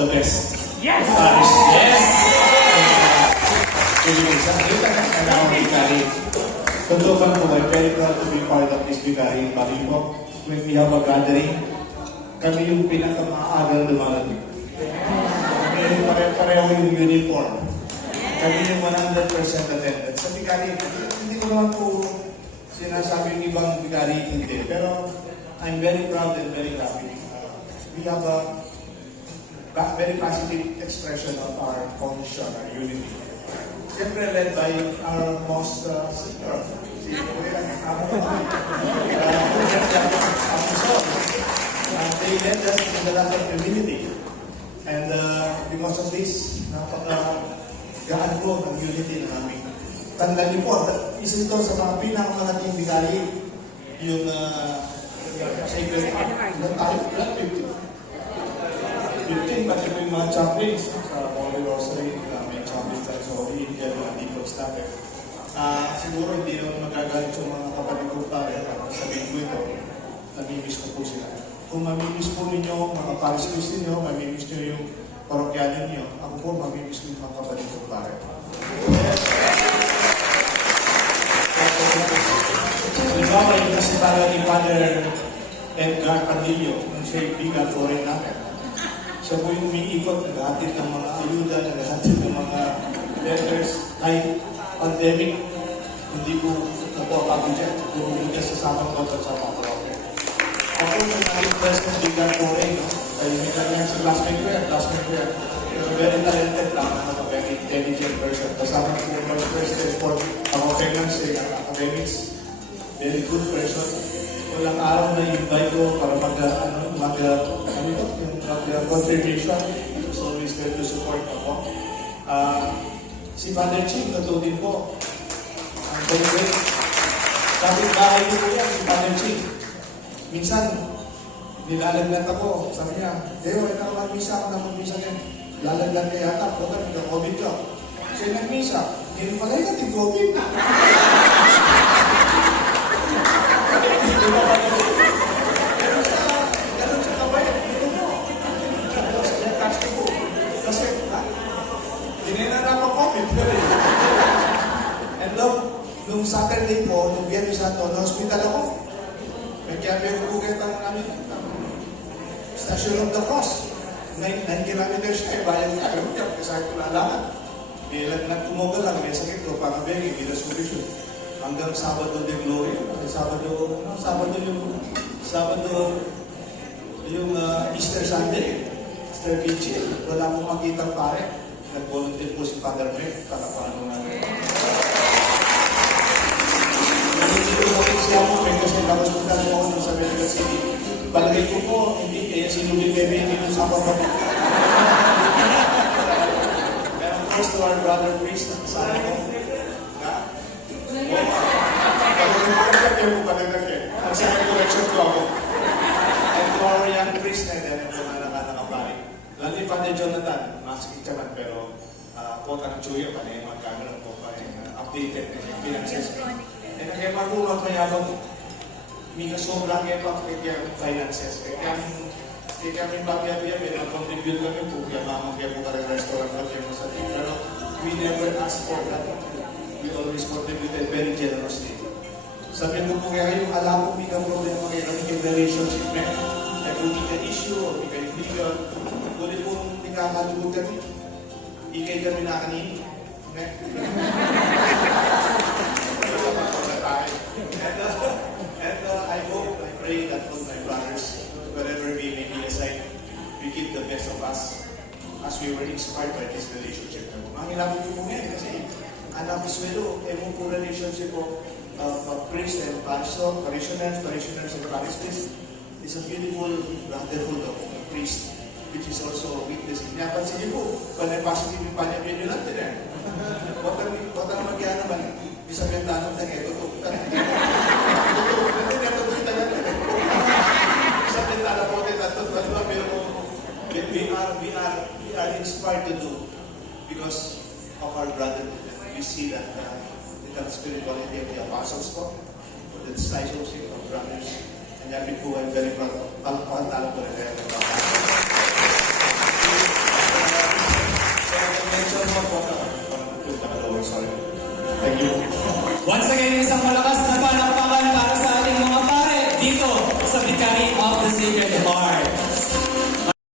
the best. Yes! Parish. Yes! Totoo man po, I'm very proud to be part of this Bicari Balipo. When we have a gathering, kami yung pinakamaagal dumarating. Pareho yung uniform. Kami yung 100% attendance. Sa Bicari, hindi ko naman po sinasabi yung ibang Bicari hindi. Pero I'm very proud and very happy. We have a very positive expression of our connection, our unity. Siyempre led by our most senior, si Kuya they led us in the lot of humility. And because of this, napaka-gaan po ng unity na namin. Tandaan niyo po, isa ito sa mga pinakamalaking bigay, yung sacred tayo, 15 pati po yung mga chaplains sa Holy Rosary, may chaplains sa Holy Angel, mga deacon staff. Siguro hindi naman magagalit yung mga kapatid ko pare, sabihin ko ito, namimiss ko po sila. Kung mamimiss po ninyo, mga paris ninyo, mamimiss nyo yung parokyanin niyo, ako po mamimiss ko yung mga kapatid ko pare. Halimbawa yung kasi para ni Father Edgar Padillo, yung siya bigat foreign natin. Siya po yung umiikot, naghahatid ng mga ayuda, naghahatid ng mga letters, kahit pandemic, hindi po napapagod siya. Puro siya sa samang ko at sa mga parokya. Ako yung naging president bigat foreign, ay may kanyang sa classmate ko yan. Very talented lang, very intelligent person. Kasama ko yung vice president for finance and academics. Very good person. Walang araw na invite ko para mag-contribution. It's always there to support ako. Si Father Ching, totoo din po. Ang favorite. Kapit bahay ko yan, si Father Ching. Minsan, nilalagnat ako. Sabi niya, Deo, ito naman misa ako na mag-misa niya. Lalagyan kaya yata, baka nagka-COVID ka. Kasi nag-misa, hindi pala yung natin-COVID. Ganun siya kabayan, dito mo. Kasi nag-touch ko. Kasi, hindi na nakaka-COVID. And nung Saturday po, nung Biyernes Santo, na-hospital ako. Kaya may kukukitan namin. Station of the Cross. 9 kilometers na bayan nga. Alam mo kaya, kasi ko lalaman. Bilang nagtumugal lang, may sakit ko, pangabegi, hindi na solusyon. Hanggang Sabado de Gloria, Sabado yung Easter Sunday, Easter Vigil, wala akong makitang pare. Nag-volunteer po si Father Beck, para paano nga. Nag-volunteer po siya po, kasi nakapunta po ako sa Medical City. Palagay ko po, hindi kaya sinuli Bebe, hindi nung Sabado. And of course, to our brother priest, sana ko. Mag-second correction ko ako. And to our young priest na din, ito na nakapari. Lalo ni Father Jonathan, masikit ka man, pero po ang chuyo pa na yung mag-camera po pa updated na yung finances. And kaya marunong mayabang, may sobrang kaya pa kaya finances. Kaya kami pagyabi-yabi, mag-contribute kami po, kaya mamang kaya po ka rin restaurant at kaya mo sa team. Pero we never asked for that. We always contributed very generously. Sabi mo po kaya yung alam ko may problema kayo ng relationship na ay kung may ka-issue o may ka-illegal, kulit po nung nikakalugod kami, ikay kami na kanini. And I hope, I pray that all my brothers, wherever we may be aside, we give the best of us as we were inspired by this relationship. Ang ilapit ko po ngayon kasi alam ko swelo, mo po relationship po of priest and parishioners and parishes is a beautiful brotherhood of priest, which is also witnessing. Napansin niyo po, kung may positive yung panyabyan nyo lang din eh. Huwag ang magyana ba? Isa may tanong na ito to. Isa may tanong po ito. Pero we are inspired to do because of our brotherhood. We see that the spirituality of the apostles ko, the discipleship of brothers, and every po I'm very proud of. Pagpapantalo ko rin. Thank you. Once again, isang malakas na palakpakan para sa ating mga pare dito sa Vicary of the Sacred Heart.